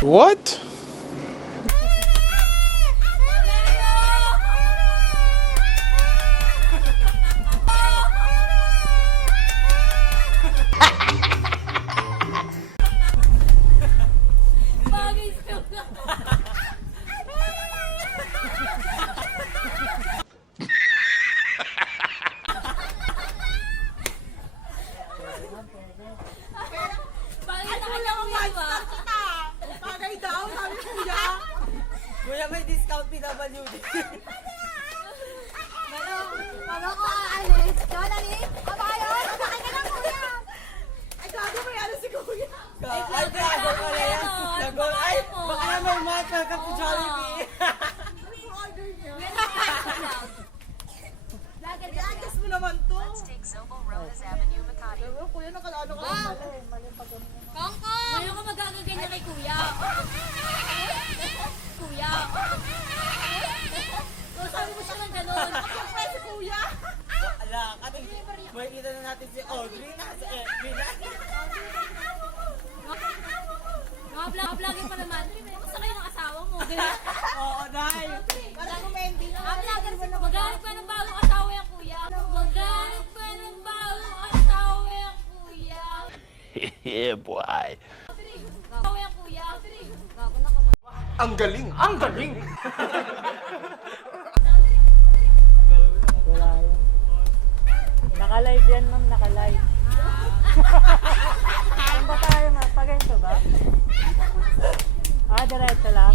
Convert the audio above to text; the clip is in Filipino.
What? Kuya, may discount PWD. Bago ko aalis. Jonany, baba kayo. Babakay ka na, kuya. Ay, gago mo yan si kuya. Ay, gago ka na yan. Gago, ay, baka naman mata ka po Jollibee. Order niya. Lager ka. I-adjust mo naman to. Let's take Zobel Rojas Avenue, Makati. Pero kuya, nakalaano ka. Mali pag Kongko! Ngayon ka magagaganyan kay kuya. Kuya. Sabi mo siya ng ganun. Siyempre si kuya. Ala, kating, makikita na natin si Audrey na sa FB na. Mga vlogger pa naman. Kamusta kayo ng asawa mo? Ganyan. Oo, dahil. Wala ko Mendy. Mga vlogger pa naman. Maghanap ka ng bagong asawa yung kuya. Maghanap ka ng bagong asawa yung kuya. Yeah, boy. Asawa yung kuya. Ang galing! Ang galing! Naka-live yan, ma'am. Naka-live. Saan ba tayo, ma'am? Pag-ento ba? Diretso lang.